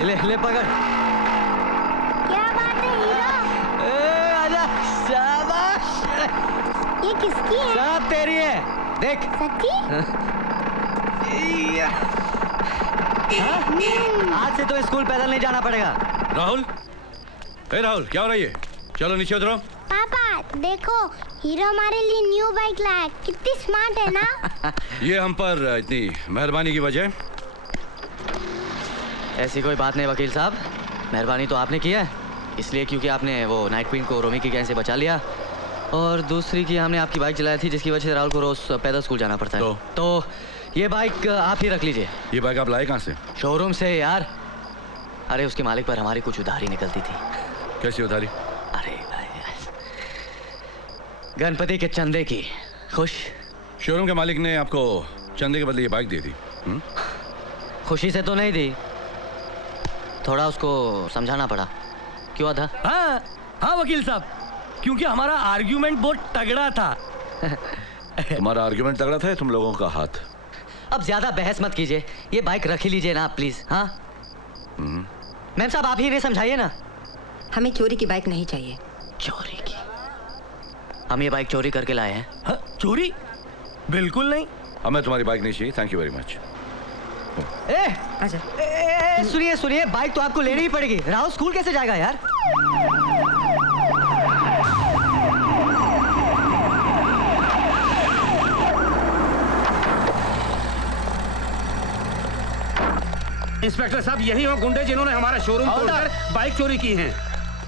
ले ले पकड़। क्या बात है हीरो? आजा, शाबाश। ये किसकी है? सब तेरी है, देख। सच्ची? आज से तो स्कूल पैदल नहीं जाना पड़ेगा। राहुल, ए राहुल, क्या हो रहा है? चलो नीचे उतरो। पापा देखो, हीरो हमारे लिए न्यू बाइक लाया है। कितनी स्मार्ट है ना? ये हम पर इतनी मेहरबानी की वजह। ऐसी कोई बात नहीं वकील साहब, मेहरबानी तो आपने की है इसलिए क्योंकि आपने वो नाइट क्वीन को रोमी की गैंग से बचा लिया, और दूसरी की हमने आपकी बाइक चलाई थी जिसकी वजह से राहुल को रोज पैदल स्कूल जाना पड़ता है। तो ये बाइक आप ही रख लीजिए। ये बाइक आप लाए कहाँ से? शोरूम से यार। अरे उसके मालिक पर हमारी कुछ उधारी निकलती थी। कैसी उधारी? अरे गणपति के चंदे की। खुश? शोरूम के मालिक ने आपको चंदे के बदले ये बाइक दे दी? खुशी से तो नहीं दी, थोड़ा उसको समझाना पड़ा। क्यों था? हाँ हाँ वकील साहब, क्योंकि हमारा आर्ग्यूमेंट बहुत तगड़ा था। तुम्हारा आर्ग्यूमेंट तगड़ा था या तुम लोगों का हाथ? अब ज्यादा बहस मत कीजिए, ये बाइक रख ही लीजिए ना प्लीज। हाँ मैम साहब आप ही इन्हें समझाइए ना। हमें चोरी की बाइक नहीं चाहिए। चोरी की? हम ये बाइक चोरी करके लाए हैं। हाँ, चोरी बिल्कुल नहीं। हमें तुम्हारी बाइक नहीं चाहिए, थैंक यू वेरी मच। सुनिए सुनिए, बाइक तो आपको लेनी ही पड़ेगी। राहुल स्कूल कैसे जाएगा यार? इंस्पेक्टर साहब, यही हो गुंडे जिन्होंने हमारा शोरूम तोड़कर बाइक चोरी की है।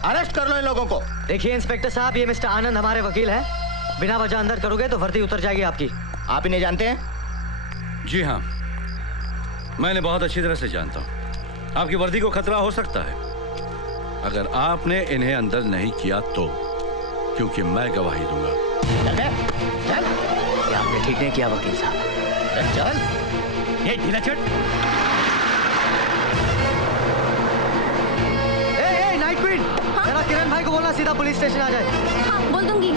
अरेस्ट कर लो इन लोगों को। देखिए इंस्पेक्टर साहब, ये मिस्टर आनंद हमारे वकील हैं। बिना वजह अंदर करोगे तो वर्दी उतर जाएगी आपकी। आप इन्हें जानते हैं? जी हाँ, मैंने बहुत अच्छी तरह से जानता हूँ। आपकी वर्दी को खतरा हो सकता है अगर आपने इन्हें अंदर नहीं किया तो, क्योंकि मैं गवाही दूंगा। चल। ये आपने ठीक नहीं किया वकील साहब। चल। ये ढीला चट। नाइट क्वीन, जरा किरण भाई को बोलना सीधा पुलिस स्टेशन आ जाए। हाँ बोल दूंगी।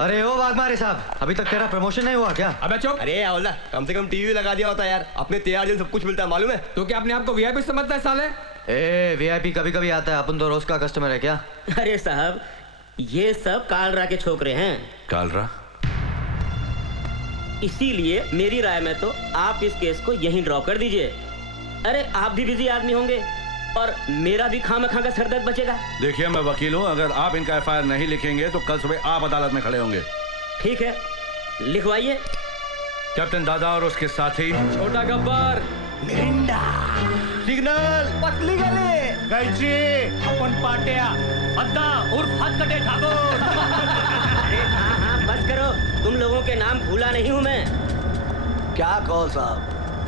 अरे ओ वाघमारे साहब, अभी तक तेरा प्रमोशन नहीं हुआ क्या? अबे चुप। अरे हवलदार, कम से कम टीवी लगा दिया होता यार। अपने 13 दिन सब कुछ मिलता है मालूम है? तो क्या अपने आप को वीआईपी समझता है साले? वीआईपी कभी कभी आता है, अपन तो रोज का कस्टमर है क्या? अरे साहब, ये सब कालरा के छोकरे हैं। कालरा? इसीलिए मेरी राय में तो आप इस केस को यहीं ड्रॉप कर दीजिए। अरे आप भी बिजी आदमी होंगे और मेरा भी खामखा का सरदर्द बचेगा। देखिए मैं वकील हूँ, अगर आप इनका एफआईआर नहीं लिखेंगे तो कल सुबह आप अदालत में खड़े होंगे। ठीक है, लिखवाइए। कैप्टन दादा और उसके साथी छोटा गब्बर, मिरिंडा, सिग्नल, पतली गले, कैची, अपन पाटिया, अद्दा उर्फ हथकटे ठाकुर। अरे हाँ हाँ बस करो, तुम लोगों के नाम भूला नहीं हूँ मैं। क्या कौल साहब,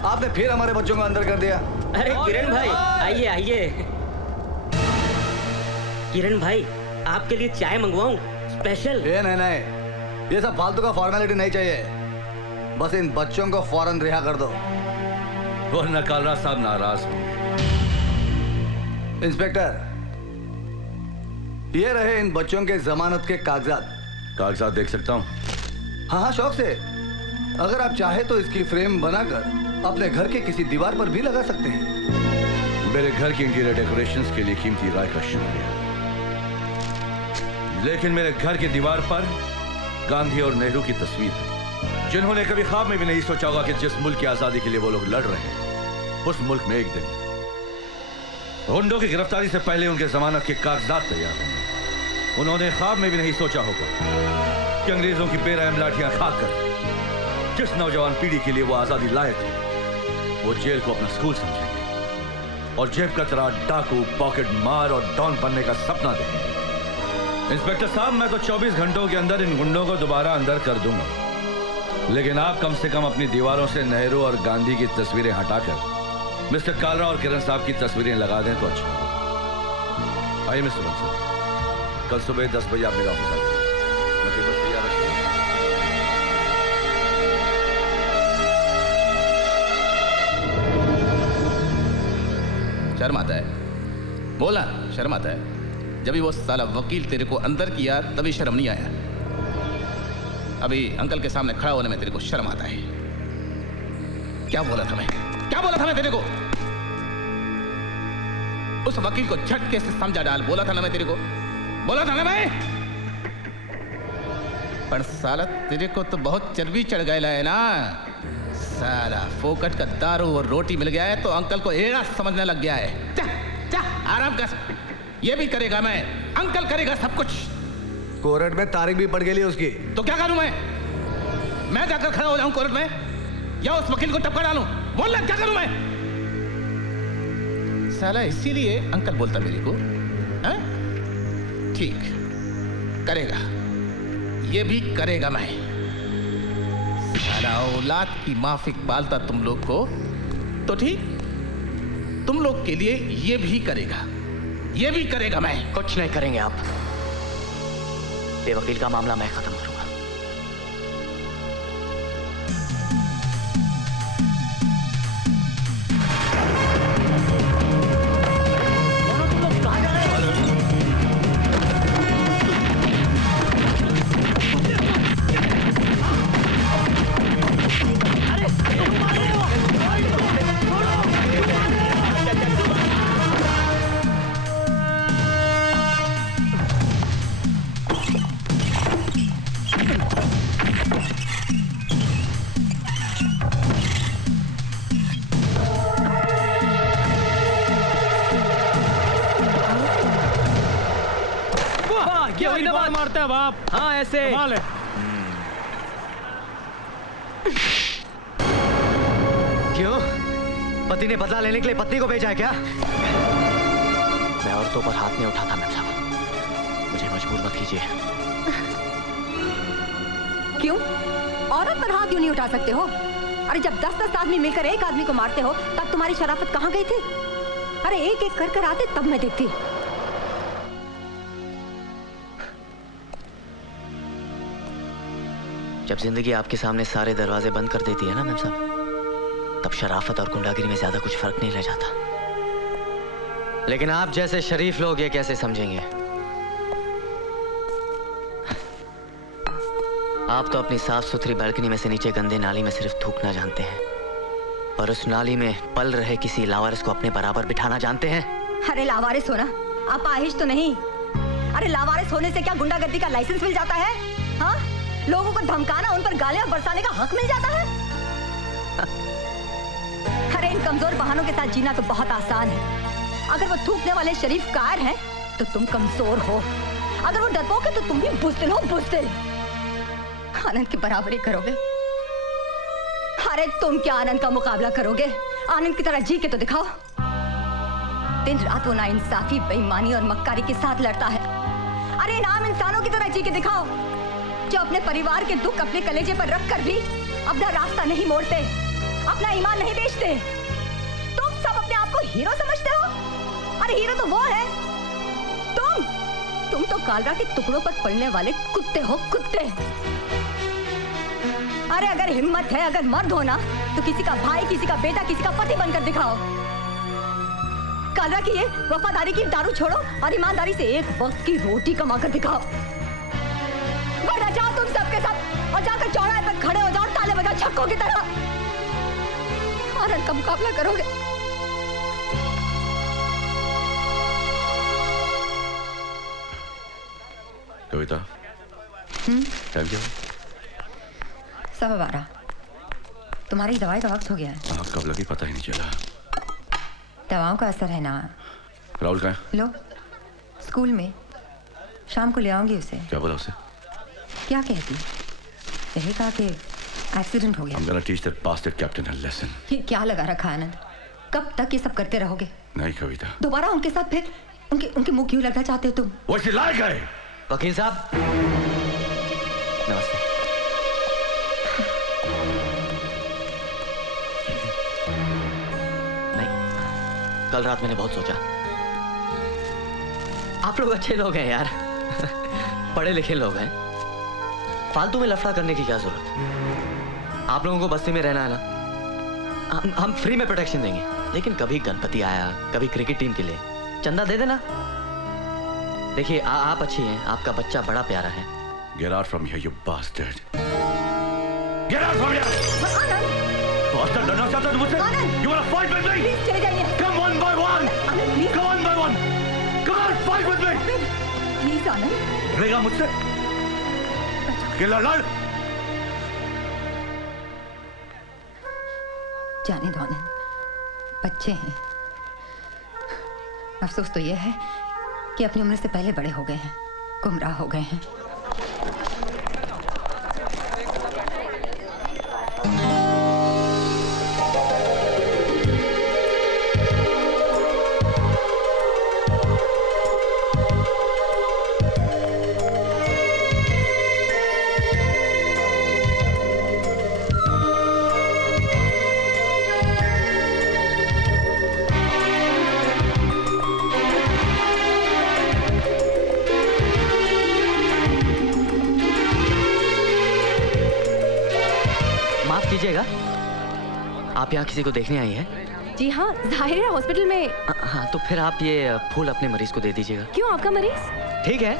आपने फिर हमारे बच्चों को अंदर कर दिया। अरे किरण भाई आइए आइए। किरण भाई, आपके लिए चाय मंगवाऊं स्पेशल? ये नहीं, ये सब फालतू का फॉर्मेलिटी नहीं चाहिए। बस इन बच्चों को फौरन रिहा कर दो, वरना कालरा साहब नाराज होंगे। इंस्पेक्टर, ये रहे इन बच्चों के जमानत के कागजात। कागजात देख सकता हूँ? हाँ हाँ शौक से। अगर आप चाहे तो इसकी फ्रेम बनाकर अपने घर के किसी दीवार पर भी लगा सकते हैं। मेरे घर की इंटीरियर डेकोरेशंस के लिए कीमती राय का शुक्रिया, लेकिन मेरे घर की दीवार पर गांधी और नेहरू की तस्वीर है, जिन्होंने कभी ख्वाब में भी नहीं सोचा होगा कि जिस मुल्क की आजादी के लिए वो लोग लड़ रहे हैं, उस मुल्क में एक दिन गुंडों की गिरफ्तारी से पहले उनके जमानत के कागजात तैयार होंगे। उन्होंने ख्वाब में भी नहीं सोचा होगा कि अंग्रेजों की बेरहम लाठियां खाकर जिस नौजवान पीढ़ी के लिए वो आजादी लाए थे, वो जेल को अपना स्कूल समझेंगे और जेब कतरा, डाकू, पॉकेट मार और डॉन बनने का सपना देंगे। इंस्पेक्टर साहब, मैं तो 24 घंटों के अंदर इन गुंडों को दोबारा अंदर कर दूंगा, लेकिन आप कम से कम अपनी दीवारों से नेहरू और गांधी की तस्वीरें हटाकर मिस्टर कालरा और किरण साहब की तस्वीरें लगा दें तो अच्छा। आइए मिस्टर बंसल, कल सुबह 10 बजे आप मेरे ऑफिस आ जाइए। मैं पेपर तैयार रखूँ। शर्म आता है? बोला शर्म आता है? जब भी वो साला वकील तेरे को अंदर किया तभी शर्म नहीं आया। अभी अंकल के सामने खड़ा होने में तेरे को शर्म आता है? क्या बोला था मैं तेरे को? उस वकील को झटके से समझा डाल। बोला था ना मैं तेरे को, बोला था ना मैं। पर साला तेरे को तो बहुत चर्बी चढ़ गया है ना। साला फोकट का दारू और रोटी मिल गया है तो अंकल को एड़ा समझने लग गया है। जा जा आराम कर, ये भी करेगा मैं, अंकल करेगा सब कुछ। कोर्ट में तारीख भी पड़ गई उसकी। तो क्या करूं मैं जाकर खड़ा हो जाऊं कोर्ट में या उस वकील को टपका डालूं? बोल ना क्या करूं मैं? साला इसीलिए अंकल बोलता मेरे को। हाँ? ठीक करेगा, ये भी करेगा मैं। साला औलाद की माफिक पालता तुम लोग को, तो ठीक तुम लोग के लिए ये भी करेगा, ये भी करेगा मैं। कुछ नहीं करेंगे आप। बेवकील का मामला मैं खत्म करूंगा। मारते हैं बाप। हाँ ऐसे। क्यों? पति ने बदला लेने के लिए पत्नी को भेजा है क्या? मैं औरतों पर हाथ नहीं उठाता मैम साहब, मुझे मजबूर मत कीजिए। क्यों? औरत पर हाथ क्यों नहीं उठा सकते हो? अरे जब 10-10 आदमी मिलकर एक आदमी को मारते हो तब तुम्हारी शराफत कहाँ गई थी? अरे एक एक कर आते तब मैं देखती। जब जिंदगी आपके सामने सारे दरवाजे बंद कर देती है ना मैम साहब, तब शराफत और गुंडागिरी में ज्यादा कुछ फर्क नहीं रह जाता। लेकिन आप जैसे शरीफ लोग ये कैसे समझेंगे? आप तो अपनी साफ सुथरी बालकनी में से नीचे गंदे नाली में सिर्फ थूकना जानते हैं, और उस नाली में पल रहे किसी लावारिस को अपने बराबर बिठाना जानते हैं। अरे लावारिस होना अपाहिज तो नहीं। अरे लावारिस होने से क्या गुंडागर्दी का लाइसेंस मिल जाता है? हाँ, लोगों को धमकाना, उन पर गालियां बरसाने का हक मिल जाता है? अरे इन कमजोर बहानों के साथ जीना तो बहुत आसान है। अगर वो थूकने वाले शरीफ कार हैं, तो तुम कमजोर हो। अगर वो डरपोक है तो तुम भी बुज़दिल हो, बुज़दिल। आनंद की बराबरी करोगे? अरे तुम क्या आनंद का मुकाबला करोगे? आनंद की तरह जी के तो दिखाओ। दिन रात वो नाइंसाफी, बेईमानी और मक्कारी के साथ लड़ता है। अरे इन आम इंसानों की तरह जी के दिखाओ, जो अपने परिवार के दुख अपने कलेजे पर रखकर भी अपना रास्ता नहीं मोड़ते, अपना ईमान नहीं बेचते। तुम सब अपने आप को हीरो समझते हो? अरे हीरो तो वो है तुम तो कालरा के टुकड़ों पर पड़ने वाले कुत्ते हो, कुत्ते। अरे अगर हिम्मत है, अगर मर्द हो ना, तो किसी का भाई, किसी का बेटा, किसी का पति बनकर दिखाओ। कालरा की ये वफादारी की दारू छोड़ो और ईमानदारी से एक वक्त की रोटी कमा कर दिखाओ। वरना जाओ तुम सबके सब और जाकर चौराहे पर खड़े हो जाओ, ताले बजाओ छक्कों की तरह। आनंद का मुकाबला करोगे? कविता, टाइम क्या? 12:15। तुम्हारी दवाई का वक्त हो गया है। हाँ, कब लगी पता ही नहीं चला। दवाओं का असर है ना। राहुल कहाँ है? लो, स्कूल में। शाम को ले आऊंगी उसे। क्या बोला उसे? क्या कहती? यही कहा कि एक्सीडेंट हो गया। I'm gonna teach that bastard captain a lesson. ये क्या लगा रखा है आनंद? कब तक ये सब करते रहोगे? नहीं कविता। दोबारा उनके साथ फिर उनके मुंह क्यों लगना चाहते हो तुम? वो इसे लायक है। वकील साहब नमस्ते। नहीं, कल रात मैंने बहुत सोचा। आप लोग अच्छे लोग हैं यार, पढ़े लिखे लोग हैं, फालतू में लफड़ा करने की क्या जरूरत? आप लोगों को बस्ती में रहना है ना, हम फ्री में प्रोटेक्शन देंगे। लेकिन कभी गणपति आया, कभी क्रिकेट टीम के लिए चंदा दे देना। देखिए आप अच्छी हैं, आपका बच्चा बड़ा प्यारा है। Get out from here, you bastard! Get out from here! Bastard, लड़ना चाहता है मुझसे? You wanna fight with me? Please चले जाइए। Come one by one! Anand, please. Come one by आनंद लड़ेगा मुझसे? अकेला लड़। जाने दो आनंद, बच्चे हैं। अफसोस तो यह है कि अपनी उम्र से पहले बड़े हो गए हैं, गुमराह हो गए हैं। माफ कीजिएगा, आप यहाँ किसी को देखने आई हैं? जी हाँ, जाहिर है हॉस्पिटल में। हाँ, तो फिर आप ये फूल अपने मरीज को दे दीजिएगा। क्यों, आपका मरीज? ठीक है,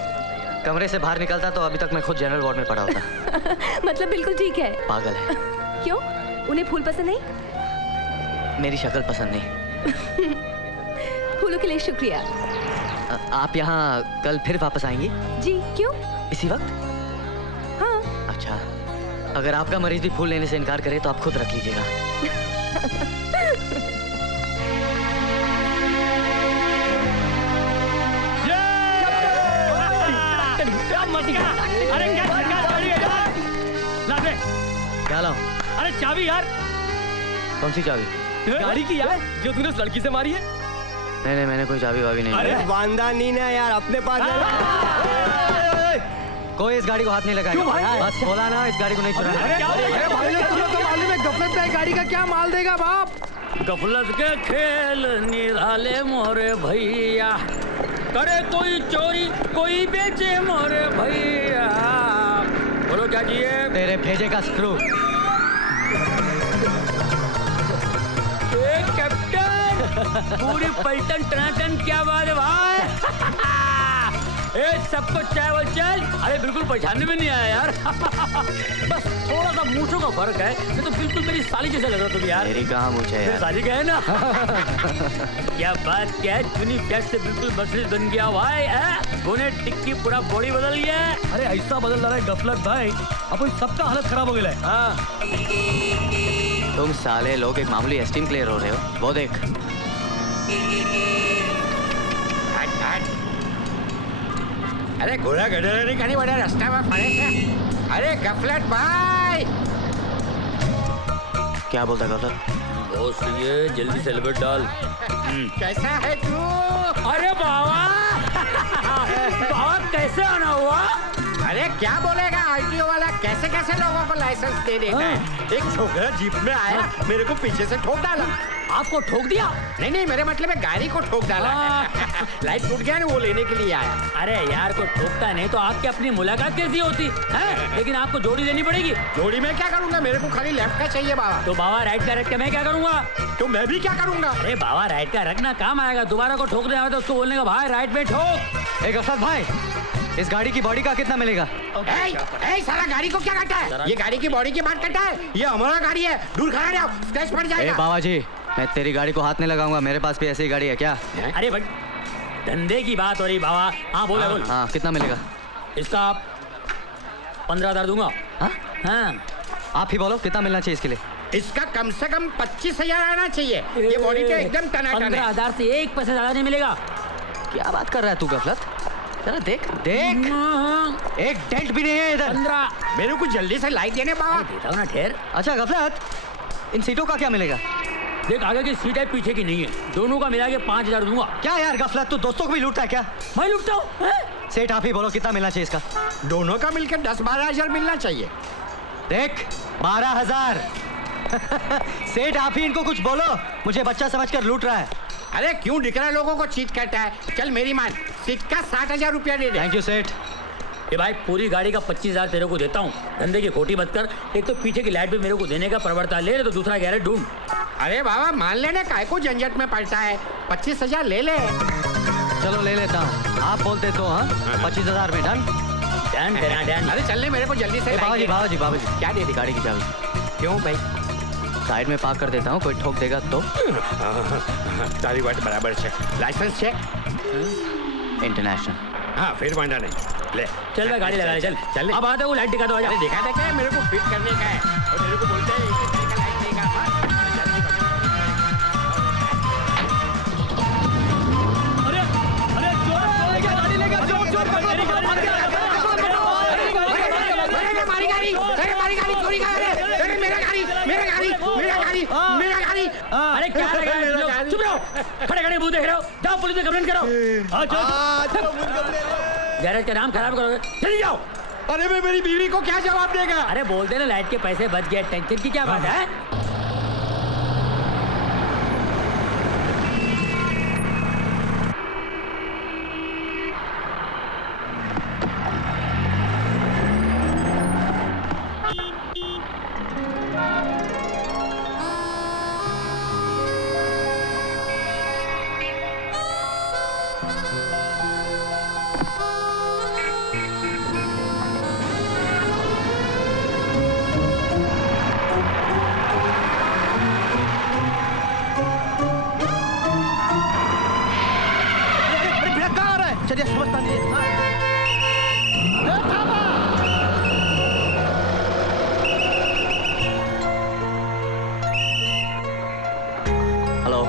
कमरे से बाहर निकलता तो अभी तक मैं खुद जनरल वार्ड में पड़ा होता। मतलब बिल्कुल ठीक है। पागल है। क्यों, उन्हें फूल पसंद नहीं? मेरी शक्ल पसंद नहीं। फूलों के लिए शुक्रिया। आप यहाँ कल फिर वापस आएंगी? जी, क्यों? इसी वक्त? हाँ। अच्छा, अगर आपका मरीज भी फूल लेने से इनकार करे तो आप खुद रख लीजिएगा। अरे क्या गाड़ी है यार? ला दे। क्या लाऊं? अरे चाबी यार। कौन सी चाबी? गाड़ी की यार, जो तूने उस लड़की से मारी है। नहीं, मैंने कोई चाबी वाबी नहीं। अरे बांधा नहीं ना यार, अपने पास कोई इस गाड़ी को हाथ नहीं लगाएगा। बस बोला ना, इस गाड़ी को नहीं चुराना। अरे भाई, तुम्हें तो मालूम है गफलत में गाड़ी का क्या माल देगा बाप? गफलत के खेल निराले मोरे भैया, करे कोई चोरी कोई बेचे मोरे भैया। बोलो क्या चाहिए? तेरे भेजे का स्क्रू। कैप्टन, पूरी पलटन टनाटन, क्या बात है भाई? ए, सबको चाय वो चल। अरे बिल्कुल पहचानने में नहीं आया यार। बस थोड़ा सा मूंछों का फर्क है, ये तो बिल्कुल मेरी साली जैसे लग रहा तुम यार। मेरी कहाँ मूंछ है यार? साली का है ना। क्या बात, क्या है, चुनी फ्लैट से बिल्कुल मर्सिडीज बन गया भाई। बोने टिक्की पूरा बॉडी बदल गया है। अरे ऐसा बदल रहा है गफलत भाई, अपन सबका हालत खराब हो गया है। हाँ। तुम साले लोग एक मामूली एस्टीम प्लेयर हो रहे हो, वो देख। अरे घोड़ा गधे नहीं कहीं बड़ा रास्ता में पड़े थे। अरे गफलत भाई। क्या बोलता गफलत? बहुत सही है, जल्दी से एलिवेटर डाल। कैसा है तू? अरे बाबा। बाबा कैसे आना हुआ? अरे क्या बोलेगा आरटीओ वाला, कैसे कैसे लोगों को लाइसेंस दे देता है। एक छोकरा जीप में आया, मेरे को पीछे से ठोक डाला। आपको ठोक दिया? नहीं, मेरे मतलब है गाड़ी को ठोक डाला। लाइट टूट गया ना, वो लेने के लिए आया। अरे यार, को ठोकता नहीं तो आपकी अपनी मुलाकात कैसी होती है? लेकिन आपको जोड़ी लेनी पड़ेगी। जोड़ी में क्या करूंगा, मेरे को खाली लेफ्ट का चाहिए बाबा। तो बाबा राइट का रख के मैं क्या करूंगा? तो मैं भी क्या करूंगा? अरे बाबा राइट का रखना काम आएगा, दोबारा को ठोकने आए तो उसको बोलने का भाई राइट में ठोक। गफलत भाई, इस गाड़ी की बॉडी का कितना मिलेगा? सारा गाड़ी को क्या काटा है? ये गाड़ी की बॉडी की बात करता है? ये हमारा गाड़ी है, दूर खड़ा रहो, स्क्रैच पड़ जाएगा। बाबा जी, मैं तेरी गाड़ी को हाथ नहीं लगाऊंगा, मेरे पास भी ऐसी गाड़ी है क्या? अरे भाई, धंधे की बात हो रही बाबा। हाँ बोले बोल। हाँ, कितना मिलेगा? इसका 15,000 दूंगा। हाँ, आप ही बोलो कितना मिलना चाहिए इसके लिए? इसका कम से कम 25,000 आना चाहिए। ये बॉडी तो एकदम टनाटन है। 15,000 से 1 पैसा ज्यादा नहीं मिलेगा। क्या बात कर रहा है तू गफलत? जरा देख, एक डेंट भी नहीं है इधर। 15। मेरे को जल्दी से लाइट देने बाबा। देता हूँ ना, ठहर। अच्छा गफलत, इन सीटों का क्या मिलेगा? देख, आगे की सीट है, पीछे की नहीं है, दोनों का मिला के 5,000 दूंगा। क्या यार गफलत, तू दोस्तों को भी लूटता है क्या? मैं लूटता हूँ? सेठ आप ही बोलो कितना मिलना चाहिए इसका? दोनों का मिलकर 10-12 हजार मिलना चाहिए। देख, 12,000। सेठ आप ही इनको कुछ बोलो, मुझे बच्चा समझकर लूट रहा है। अरे क्यों दिख रहा है लोगों को चीट करता है? चल मेरी मान, सीट का 60,000 रुपया दे दे। थैंक यू सेठ। ये भाई, पूरी गाड़ी का 25,000 तेरे को देता हूँ, धंधे की खोटी मत कर। एक तो पीछे की लाइट भी मेरे को देने का प्रवृत्ता ले, तो दूसरा गैरेज ढूंढ। अरे बाबा मान लेने, काय को झंझट में पड़ता है, 25,000 ले ले। चलो ले लेता हूँ, आप बोलते तो। हाँ, 25,000 में डन। डन। अरे चलने मेरे को जल्दी से। बाबा जी, क्या दे दी गाड़ी की चाबी? क्यों भाई? साइड में पार्क कर देता हूँ, कोई ठोक देगा तो। तारी बात बराबर है। Licence check. इंटरनेशनल। हाँ फिर माना नहीं। ले चल भाई गाड़ी लगा ले, चल चल अब आता हूँ, लाइट दिखा दो, आजा। अरे दिखा दे क्या, मेरे को फिट करने का है और मेरे को बोलते हैं इसी तरह का लाइट देगा। अरे अरे जोर गाड़ी लेगा, जोर जोर मेरी गाड़ी हमारी गाड़ी चोरी कर रहे, मेरा गाड़ी। अरे क्या लगा है, चुप रहो, खड़े खड़े मुंह देख रहे हो, जाओ पुलिस में कंप्लेंट करो। गैरेज का नाम खराब करोगे, चली जाओ। अरे मैं मेरी बीवी को क्या जवाब देगा? अरे बोल देना लाइट के पैसे बच गए, टेंशन की क्या बात है? चलिए समझता नहीं है। हेलो।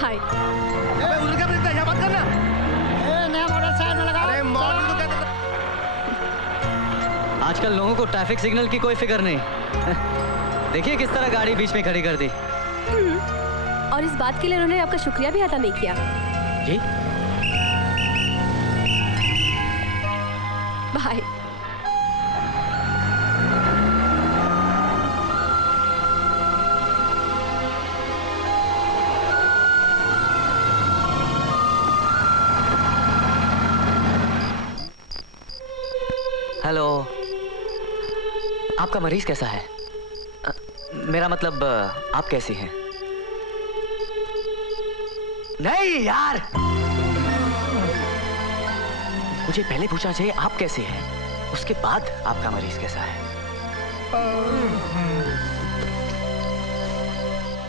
हाय। उधर क्या मिलता है, यहाँ बात करना। नया मॉडल साइड में लगा। अरे मॉडल तो क्या? आजकल लोगों को ट्रैफिक सिग्नल की कोई फिक्र नहीं। देखिए किस तरह गाड़ी बीच में खड़ी कर दी। और इस बात के लिए उन्होंने आपका शुक्रिया भी अदा नहीं किया। जी बाय। हेलो, आपका मरीज कैसा है? मेरा मतलब आप कैसी हैं? नहीं यार, मुझे पहले पूछना चाहिए आप कैसे हैं, उसके बाद आपका मरीज कैसा है।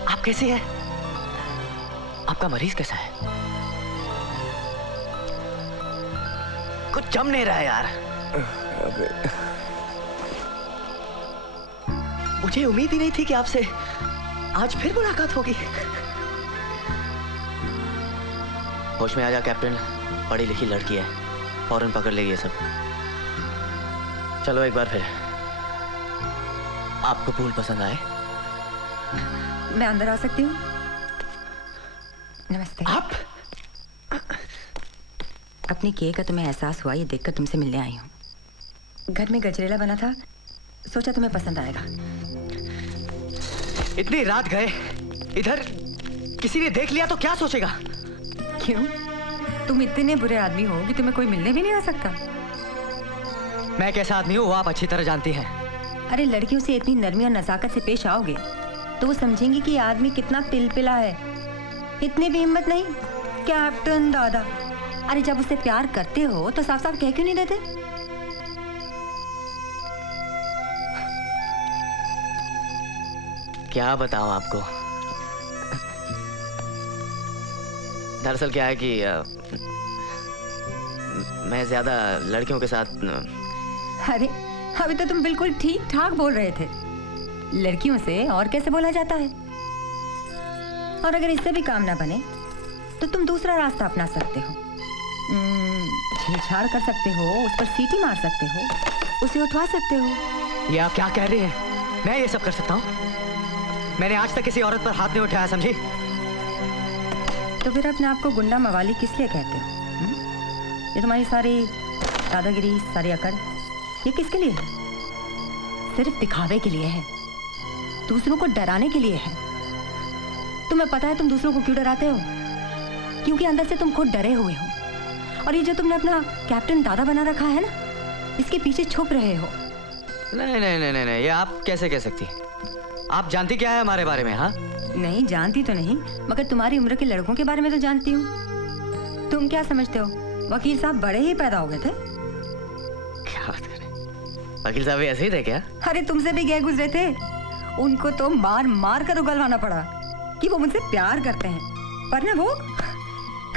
आप कैसी हैं? आपका मरीज कैसा है? कुछ जम नहीं रहा है यार। मुझे उम्मीद ही नहीं थी कि आपसे आज फिर मुलाकात होगी। होश में आ जा कैप्टन, पढ़ी लिखी लड़की है, फौरन पकड़ लेगी ये सब। चलो एक बार फिर, आपको फूल पसंद आए? मैं अंदर आ सकती हूँ? नमस्ते। आप? अपनी केक का तुम्हें एहसास हुआ ये देखकर तुमसे मिलने आई हूँ। घर में गजरेला बना था, सोचा तुम्हें पसंद आएगा। इतनी रात गए, इधर किसी ने देख लिया तो क्या सोचेगा? क्यों? तुम इतने बुरे आदमी हो कि तुम्हें कोई मिलने भी नहीं आ सकता। मैं कैसा आदमी हूँ वो आप अच्छी तरह जानती हैं। अरे लड़कियों से इतनी नरमी और नजाकत से पेश आओगे तो वो समझेंगी कि ये आदमी कितना पिलपिला है। इतनी भी हिम्मत नहीं? कैप्टन दादा। अरे जब उससे प्यार करते हो तो साफ साफ कह क्यों नहीं देते? क्या बताऊं आपको, दरअसल क्या है कि मैं ज्यादा लड़कियों के साथ। अरे अभी तो तुम बिल्कुल ठीक ठाक बोल रहे थे। लड़कियों से और कैसे बोला जाता है? और अगर इससे भी काम ना बने तो तुम दूसरा रास्ता अपना सकते हो। छेड़छाड़ कर सकते हो, उस पर सीटी मार सकते हो, उसे उठवा सकते हो। ये आप क्या कह रहे हैं? मैं ये सब कर सकता हूँ? मैंने आज तक किसी औरत पर हाथ नहीं उठाया, समझी? तो फिर अपने आप को गुंडा मवाली किस लिए कहते हो? ये तुम्हारी सारी दादागिरी, सारी अकड़, ये किसके लिए है? सिर्फ दिखावे के लिए है, दूसरों को डराने के लिए है। तुम्हें पता है तुम दूसरों को क्यों डराते हो? क्योंकि अंदर से तुम खुद डरे हुए हो। और ये जो तुमने अपना कैप्टन दादा बना रखा है ना, इसके पीछे छुप रहे हो। नहीं नहीं नहीं नहीं, ये आप कैसे कह सकती? आप जानती क्या है हमारे बारे में? हाँ नहीं जानती तो नहीं, मगर तुम्हारी उम्र के लड़कों के बारे में तो जानती हूँ। तुम क्या समझते हो वकील साहब बड़े ही पैदा हो गए थे? क्या बात करें, वकील साहब भी ऐसे ही थे क्या? अरे तुमसे भी गए गुजरे थे। उनको तो मार मार कर उगलवाना पड़ा कि वो मुझसे प्यार करते हैं, पर ना वो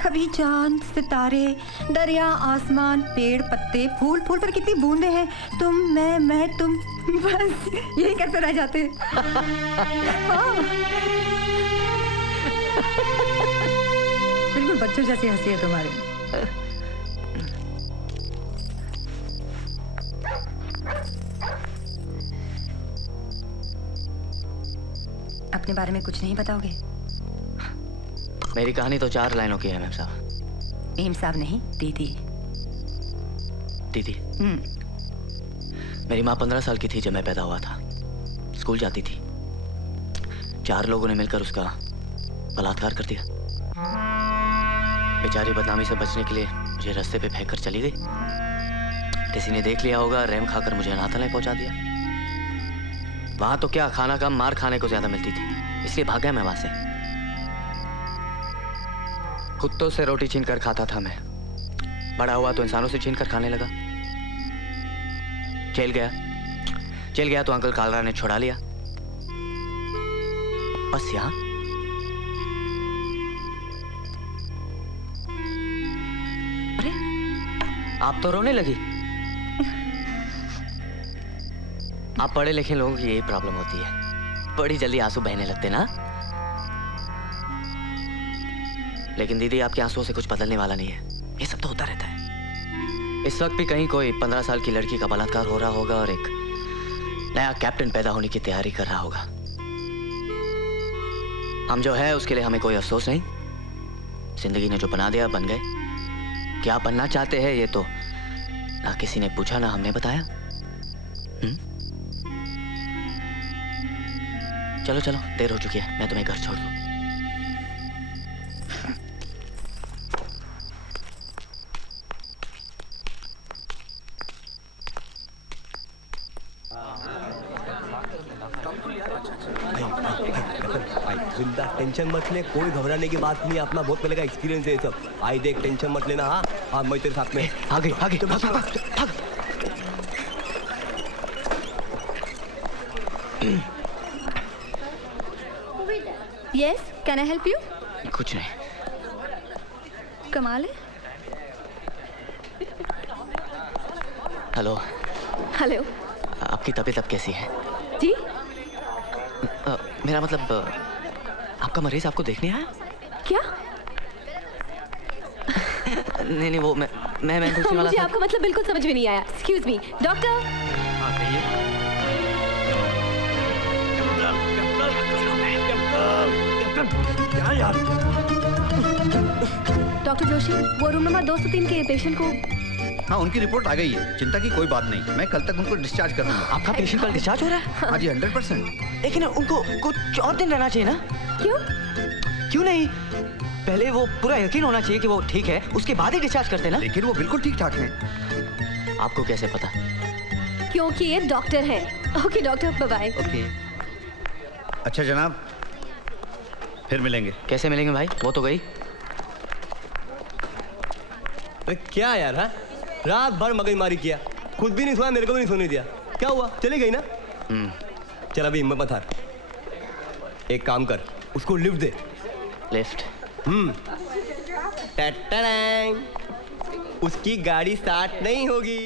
कभी चांद सितारे दरिया आसमान पेड़ पत्ते फूल फूल पर कितनी बूंदे हैं, तुम मैं तुम, बस यही करते रह जाते हैं। हाँ। बिल्कुल बच्चों जैसी हंसी है तुम्हारी। अपने बारे में कुछ नहीं बताओगे? मेरी कहानी तो 4 लाइनों की है मैम साहब। मेम साहब नहीं, दीदी। दीदी, मेरी माँ 15 साल की थी जब मैं पैदा हुआ था। स्कूल जाती थी। 4 लोगों ने मिलकर उसका बलात्कार कर दिया। बेचारी बदनामी से बचने के लिए मुझे रास्ते पे फेंक कर चली गई। किसी ने देख लिया होगा, रहम खाकर मुझे अनाथालय पहुंचा दिया। वहां तो क्या, खाना कम मार खाने को ज्यादा मिलती थी, इसलिए भाग गया मैं वहां से। कुत्तों से रोटी छीन कर खाता था मैं। बड़ा हुआ तो इंसानों से छीन कर खाने लगा। जेल गया तो अंकल कालरा ने छुड़ा लिया। बस यहां। अरे आप तो रोने लगी। आप पढ़े लिखे लोगों की यही प्रॉब्लम होती है, बड़ी जल्दी आंसू बहने लगते ना। लेकिन दीदी, आपके आंसुओं से कुछ बदलने वाला नहीं है। ये सब तो होता रहता है। इस वक्त भी कहीं कोई 15 साल की लड़की का बलात्कार हो रहा होगा और एक नया कैप्टन पैदा होने की तैयारी कर रहा होगा। हम जो है उसके लिए हमें कोई अफसोस नहीं। जिंदगी ने जो बना दिया बन गए। क्या बनना चाहते हैं ये तो ना किसी ने पूछा ना हमने बताया। चलो चलो, देर हो चुकी है, मैं तुम्हें घर छोड़ दूं। जिंदा टेंशन मत ले, कोई घबराने की बात नहीं है। अपना बहुत पहले का एक्सपीरियंस है ये सब। आई देख, टेंशन मत लेना। हाँ हाँ, मैं तेरे साथ में। आगे आगे भाग भाग भाग। Yes, can I help you? कुछ नहीं। कमाल है। हेलो। हेलो। आपकी तबीयत अब कैसी है? जी? मेरा मतलब आपका मरीज आपको देखने आया? क्या? नहीं वो मैं पूछने वाला मुझे था। आपका मतलब बिल्कुल समझ में नहीं आया। Excuse me, doctor. हाँ कहिए। क्या यार? डॉक्टर जोशी, वो रूम नंबर 203 के पेशेंट को। हाँ, उनकी रिपोर्ट आ गई है। चिंता की कोई बात नहीं, मैं कल तक उनको डिस्चार्ज कर दूंगा। आपका पेशेंट कल डिस्चार्ज हो रहा है? हाँ जी, 100%। लेकिन उनको कुछ और दिन रहना चाहिए ना? क्यों नहीं? पहले वो पूरा यकीन होना चाहिए कि वो ठीक है, उसके बाद ही डिस्चार्ज करते ना। लेकिन वो बिल्कुल ठीक ठाक है। आपको कैसे पता? क्योंकि ये डॉक्टर है। Okay doctor, bye bye. Okay. अच्छा जनाब, फिर मिलेंगे। कैसे मिलेंगे भाई, वो तो गई। अरे क्या यार, हाँ? रात भर मगजमारी किया, खुद भी नहीं सोया, मेरे को भी नहीं सोने दिया। क्या हुआ, चली गई ना? चल अभी हिम्मत मत हार। एक काम कर, उसको लिफ्ट दे। लिफ्ट? टटड़ैंग। उसकी गाड़ी स्टार्ट नहीं होगी।